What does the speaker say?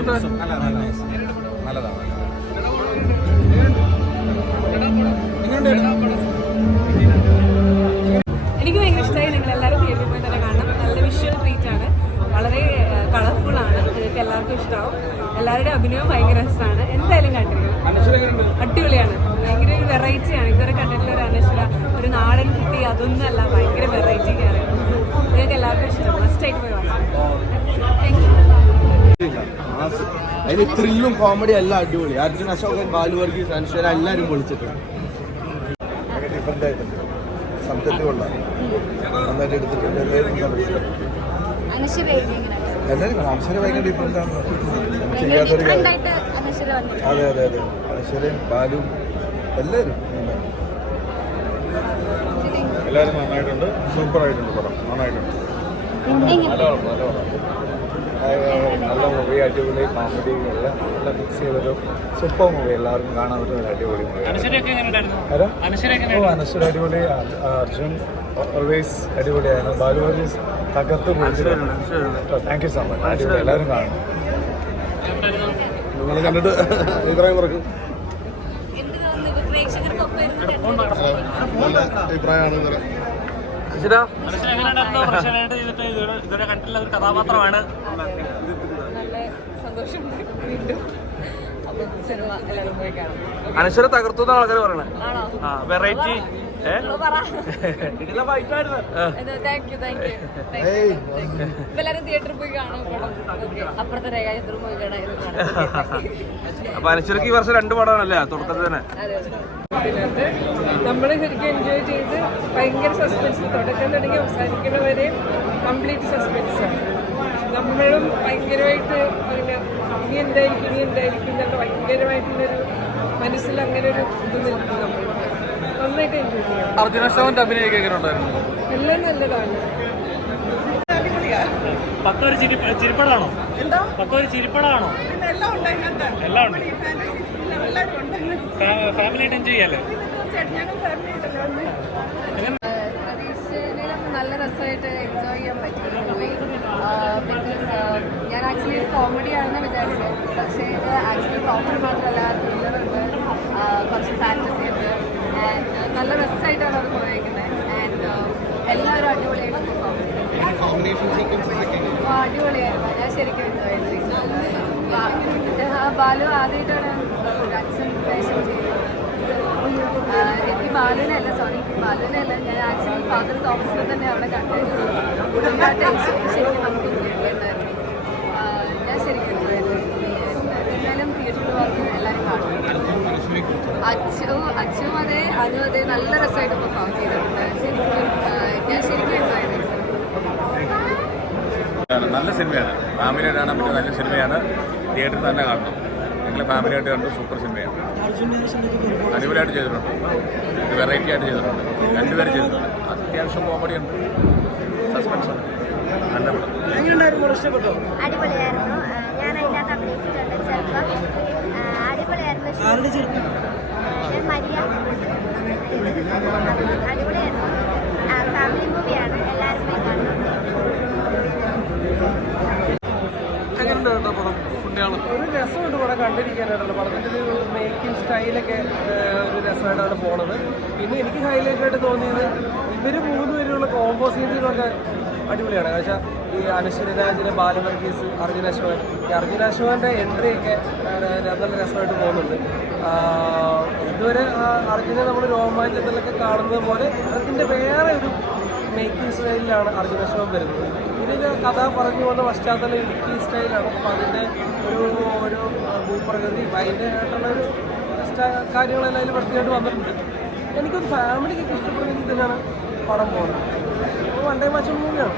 എനിക്ക് ഭയങ്കര ഇഷ്ടമായി. നിങ്ങൾ എല്ലാവരും തിയേറ്ററിൽ പോയി തന്നെ കാണണം. നല്ല വിഷ്വൽ ട്രീറ്റ് ആണ്, വളരെ കളർഫുൾ ആണ്, നിങ്ങൾക്ക് എല്ലാവർക്കും ഇഷ്ടമാവും. എല്ലാവരുടെയും അഭിനയവും ഭയങ്കര രസമാണ്. എന്തായാലും കണ്ടിരിക്കണം. അടിപൊളിയാണ്, ഭയങ്കര ഒരു വെറൈറ്റി ആണ്. ഇതുവരെ കണ്ടിട്ടുള്ള ഒരു അനശ്വര, ഒരു നാടൻ കുട്ടി, അതൊന്നുമല്ല, ഭയങ്കര വെറൈറ്റി ക്യാരക്ടർ. നിങ്ങൾക്ക് എല്ലാവർക്കും ഇഷ്ടം, മസ്റ്റായിട്ട് പോയി വാങ്ങാം. Thank you. അതിന് ത്രില്ലും കോമഡി എല്ലാം അടിപൊളി. അർജുൻ അശോകൻ, ബാലു വർഗീസ്, അനശ്വര എല്ലാവരും പൊളിച്ചിട്ടുണ്ട്. ഡിഫറെൻ്റ് ആയിട്ടുണ്ട്, സബ്ജക്റ്റ് കൊള്ളാം, നന്നായിട്ട് എടുത്തിട്ടുണ്ട്. എല്ലാവരും അനശ്വര ഭയങ്കര ഡിഫറെൻ്റ് ആണ്, ചെയ്യാത്തൊരു കാര്യം. അതെ അതെ അതെ, അനശ്വരയും ബാലും എല്ലാവരും നന്നായിട്ടുണ്ട്. സൂപ്പറായിട്ടുണ്ട് പടം, നന്നായിട്ടുണ്ട്. നല്ല മൂവി, അടിപൊളി കോമഡി എല്ലാം നല്ല മിക്സ് ചെയ്തൊരു സൂപ്പർ മൂവി. എല്ലാവർക്കും കാണാൻ പറ്റുന്ന ഒരു അടിപൊളി മൂവി. അനശ്വര അടിപൊളി, അർജുൻ ഓൾവേസ് അടിപൊളിയാണ്, ബാലു വർഗീസ് തകർത്ത് പൊളിച്ചിട്ടുണ്ട്. Thank you so much. അടിപൊളി, എല്ലാവരും കാണണം. നിങ്ങൾ കണ്ടിട്ട് അഭിപ്രായം പറയും. നല്ല അഭിപ്രായമാണ് പറയാം. കഥാപാത്രമാണ്. അനശ്വര തകർത്തു എന്നാണ് ആൾക്കാർ പറയണേ. വെറൈറ്റി എല്ലാവരും തിയേറ്ററിൽ പോയി കാണാം. അപ്പുറത്തെ രേഖാചിത്രം പോയി കാണാം. അപ്പൊ അനശ്വരക്ക് ഈ വർഷം 2 പടമാണല്ലേ തുടക്കത്തിൽ തന്നെ. അതിനകത്ത് നമ്മൾ ശരിക്കും എൻജോയ് ചെയ്ത് ഭയങ്കര സസ്പെൻസ്, തുടക്കം തുടങ്ങി അവസാനിക്കുന്നവരെ കംപ്ലീറ്റ് സസ്പെൻസാണ്. നമ്മളും ഭയങ്കരമായിട്ട് ഇനി എന്തായിരിക്കും എന്നുള്ള ഭയങ്കരമായിട്ടുള്ളൊരു മനസ്സിൽ അങ്ങനെ ഒരു ഇത് നിൽക്കും. നമ്മൾ നന്നായിട്ട് എൻജോയ് ചെയ്യാം. അർജുൻ അശോകന്റെ അഭിനയൊക്കെ എങ്ങനെ ഉണ്ടായിരുന്നു? എല്ലാം നല്ലതാണ്. ചിരിപ്പടാണോ? ചിരിപ്പടാണോ? എല്ലാം ഉണ്ട്. ഫാമിലിയായിട്ട് എൻജോയ് ചെയ്യാലോ. നല്ല രസമായിട്ട് എൻജോയ് ചെയ്യാൻ പറ്റിയ മൂവി. ഞാൻ ആക്ച്വലി കോമഡി ആണെന്ന് വിചാരിച്ചത്, പക്ഷേ ഇത് ആക്ച്വലി കോമഡി മാത്രമല്ല, ത്രില്ലറുണ്ട്, കുറച്ച് ഫാൻറ്റസി ഉണ്ട്. ആൻഡ് നല്ല രസമായിട്ടാണ് അത് പോയിരിക്കുന്നത്. ആൻഡ് എല്ലാവരും അടിപൊളിയായിട്ട് പെർഫോം ചെയ്തു. അടിപൊളിയായിരുന്നു, ഞാൻ ശരിക്കും എൻജോയ് ചെയ്തു. ബാലു ആദ്യമായിട്ടാണ് ആക്ഷൻ വേഷം ചെയ്യുന്നത്. എനിക്ക് ബാലുവിനല്ല ഞാൻ ആക്ച്വലി ഫാദർ തോമസിനെ തന്നെ അവിടെ കണ്ടിരുന്നു. ടെൻഷൻ ശരിക്കും നമുക്ക് ഉണ്ടായിരുന്നു. ഞാൻ ശരിക്കും എന്തായാലും തിയേറ്ററിൽ വന്ന് എല്ലാവരും കാണും. അച്ഛനും അതെ, അനു അതെ, നല്ല രസമായിട്ട് പെർഫോം ചെയ്തിട്ടുണ്ട്. ഞാൻ ശരിക്കും എൻജോയ് ചെയ്തു. നല്ല സിനിമയാണ്, ഫാമിലിയായിട്ട് കാണാൻ പറ്റിയ നല്ല സിനിമയാണ്. തിയേറ്ററിൽ തന്നെ കാണണം. നിങ്ങൾ ഫാമിലിയായിട്ട് കണ്ടു, സൂപ്പർ സിനിമയാണ്. അടിപൊളിയായിട്ട് ചെയ്തിട്ടുണ്ട്, വെറൈറ്റി ആയിട്ട് ചെയ്തിട്ടുണ്ട്. 2 പേര് ചെയ്തിട്ടുണ്ട്. അത്യാവശ്യം കോമഡി ഉണ്ട്, സസ്പെൻസ് ഉണ്ട്. നല്ല പടം. അടിപൊളിയായിരുന്നു. ഞാൻ അതിനകത്ത് അഭിനയിച്ചിട്ടുണ്ട്. ചെറുപ്പം അടിപൊളിയായിരുന്നു. മരിയ അടിപൊളിയായിരുന്നു. ഫാമിലി മൂവിയാണ്, എല്ലാവരും പോയി കാണണം. ഒരു രസമുണ്ട് പടം കണ്ടിരിക്കാനായിട്ടുള്ള. പടത്തിൻ്റെ ഒരു മേക്കിംഗ് സ്റ്റൈലൊക്കെ ഒരു രസമായിട്ടാണ് പോണത്. പിന്നെ എനിക്ക് ഹൈലൈറ്റ് ആയിട്ട് തോന്നിയത് ഇവർ 3 പേരുള്ള കോംബോ സീൻസുകളൊക്കെ അടിപൊളിയാണ്. പക്ഷേ ഈ അനശ്വര രാജിലെ ബാലു വർഗീസ്, അർജുൻ അശോകൻ, ഈ അർജുൻ അശോകൻ്റെ എൻട്രിയൊക്കെ നല്ല രസമായിട്ട് പോകുന്നുണ്ട്. ഇതുവരെ അർജുനെ നമ്മൾ രോമാഞ്ചത്തിലൊക്കെ കാണുന്നത് പോലെ അതിൻ്റെ വേറെ ഒരു മേക്കിംഗ് സ്റ്റൈലിലാണ് അർജുൻ അശോകൻ വരുന്നത്. ഇതിൻ്റെ കഥ പറഞ്ഞു പോകുന്ന പശ്ചാത്തലം ഇടുക്കി സ്റ്റൈലാണ്. അപ്പോൾ അതിൻ്റെ ഒരു ഭൂപ്രകൃതി അതിൻ്റെ ആയിട്ടുള്ളൊരു കാര്യങ്ങളെല്ലാം അതിൽ വൃത്തിയായിട്ട് വന്നിട്ടുണ്ട്. എനിക്കൊരു ഫാമിലിക്കൊക്കെ ഇഷ്ടപ്പെടുന്ന രീതിയിലാണ് പടം പോകുന്നത്. 1 ഡേ വാച്ച് മൂവിയാണ്.